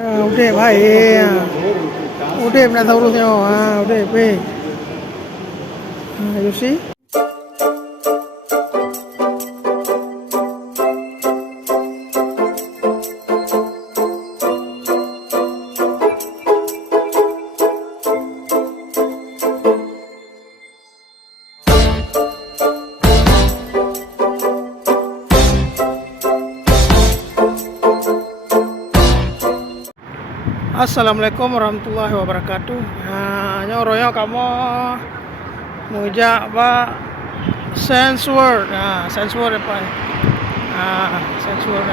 उठे भाई उठे अपना थोड़ो से हाँ उठे पे you see Assalamualaikum warahmatullahi wabarakatuh. Nyoroyo kamu mujak ba Sense World. Sense World apa? Sense World.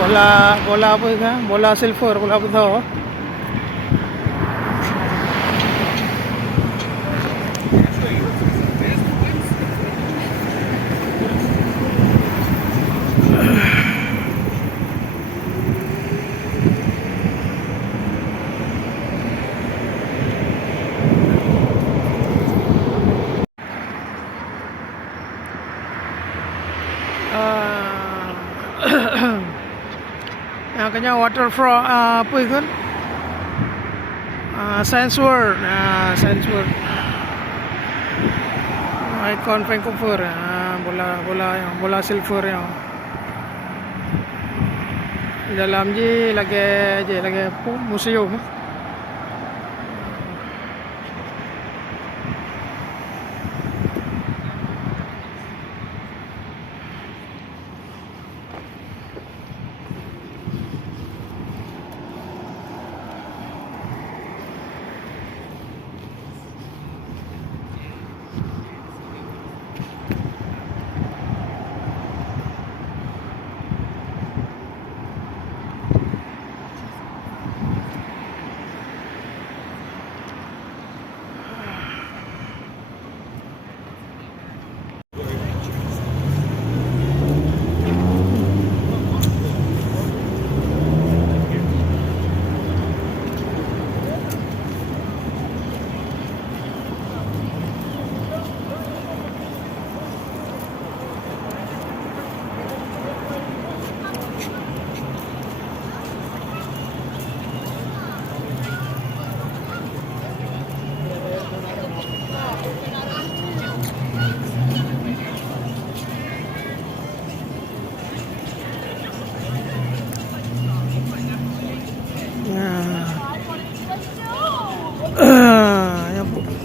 Bola apa itu? Bola silver, bola apa tu? Yang kanya waterfront apa itu? Sense World. Sense World. Icon Vancouver. Bola silver yang. Di dalam je lagi museum.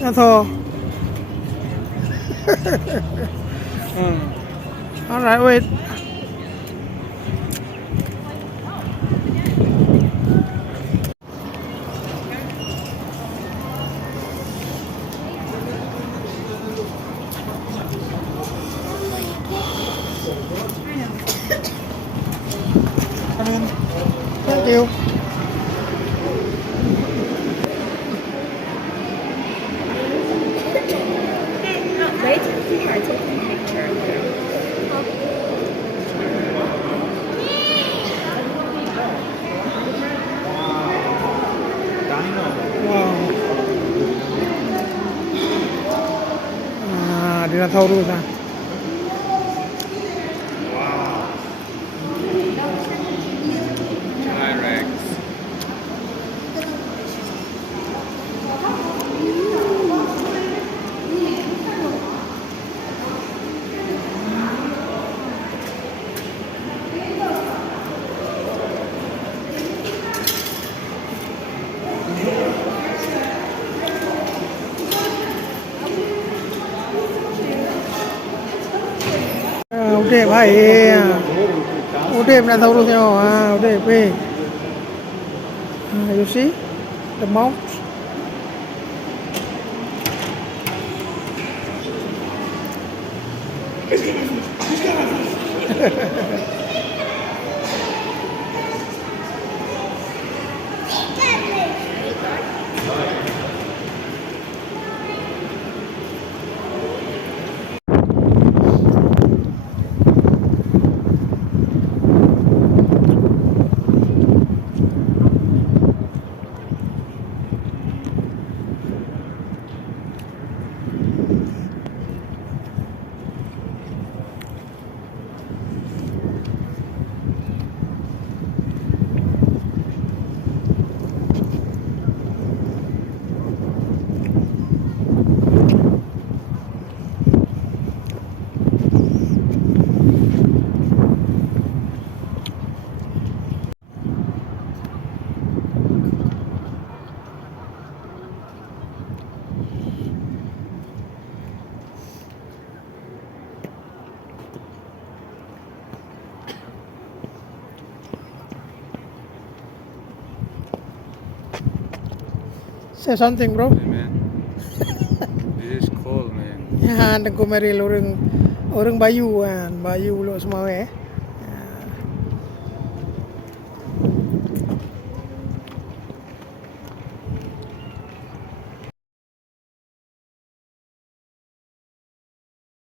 Yang tu. Alright, wait. Thank you. Wait, I took a picture. Wow. Dinosaurus ah. T-Rex. Udah भाई udah अपना थोड़ो से udah पे you see the mouth Say something, bro. Hey, man. It is cold, man. Yan, nagkumaril orang Bayu kan. Bayu lo semua